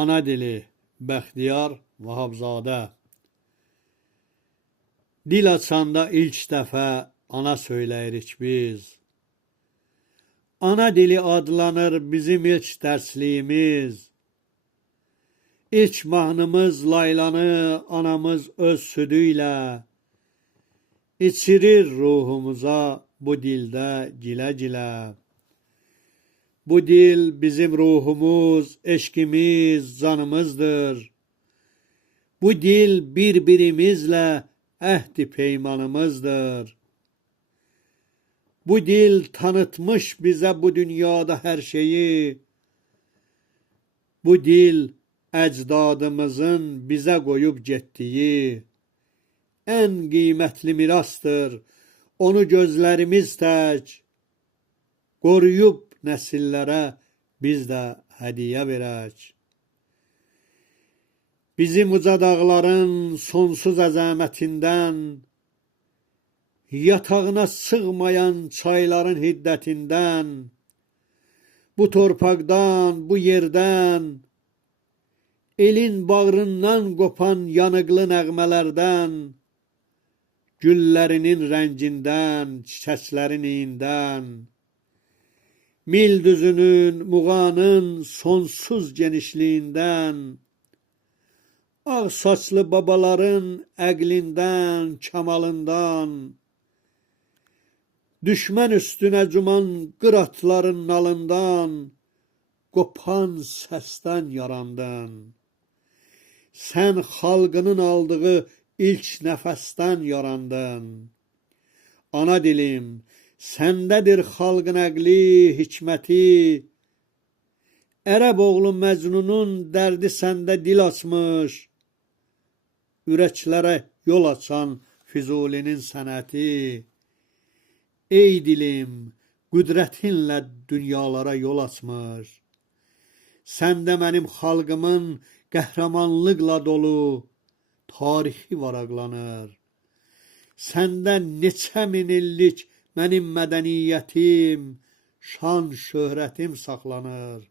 Ana dili Bəxtiyar Vahabzadə. Dil açanda ilk dəfə ana söyləyirik biz. Ana dili adlanır bizim ilk dərsliyimiz. İlk mahnımız laylanı anamız öz südü ilə içirir ruhumuza bu dildə gilə-gilə. Bu dil bizim ruhumuz, eşkimiz, canımızdır. Bu dil bir-birimizlə əhd-i peymanımızdır. Bu dil tanıtmış bizə bu dünyada hər şeyi. Bu dil əcdadımızın bizə qoyub getdiyi ən qiymətli mirasdır. Onu gözlərimiz tək qoruyub nəsillərə biz də hədiyyə verək. Bizim uca dağların sonsuz əzəmətindən, yatağına sığmayan çayların hiddətindən, bu torpaqdan, bu yerdən, elin bağrından qopan yanıqlı nəğmələrdən, güllərinin rəngindən, çiçəklərin iyindən, mil düzünün, muğanın sonsuz genişliyindən, ağ saçlı babaların əqlindən, kamalından, düşmən üstünə cuman qıratların nalından, qopan səsdən yarandın. Sən xalqının aldığı ilk nəfəsdən yarandın. Ana dilim, səndədir xalqın əqli, hikməti. Ərəb oğlu Məcnunun dərdi səndə dil açmış. Ürəklərə yol açan Füzulinin sənəti. Ey dilim, qüdrətinlə dünyalara yol açmış. Səndə mənim xalqımın qəhrəmanlıqla dolu tarixi varaqlanır. Səndə neçə min illik mənim mədəniyyətim, şan şöhrətim saxlanır.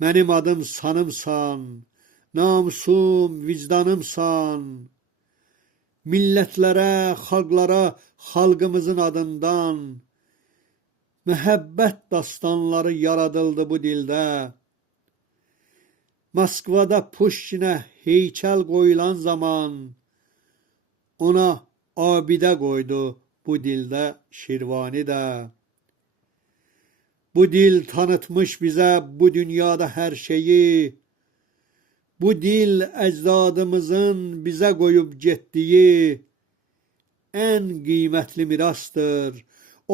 Mənim adım sanımsan, namusum, vicdanımsan. Millətlərə, xalqlara, xalqımızın adından məhəbbət dastanları yaradıldı bu dildə. Moskvada Puşkinə heykəl qoyulan zaman ona abidə qoydu bu dildə Şirvani də. Bu dil tanıtmış bizə bu dünyada hər şeyi. Bu dil əcdadımızın bizə qoyub getdiyi ən qiymətli mirasdır.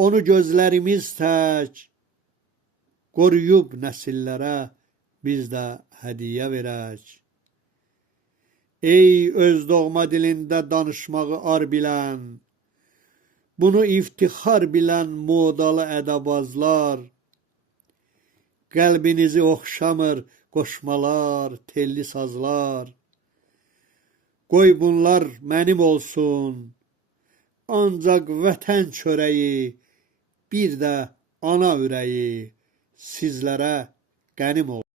Onu gözlərimiz tək qoruyub nəsillərə biz də hədiyyə verək. Ey öz doğma dilində danışmağı ar bilən, bunu iftixar bilən modalı ədəbazlar, qəlbinizi oxşamır qoşmalar, telli sazlar. Qoy bunlar mənim olsun, ancaq vətən çörəyi, bir də ana ürəyi sizlərə qənim olsun.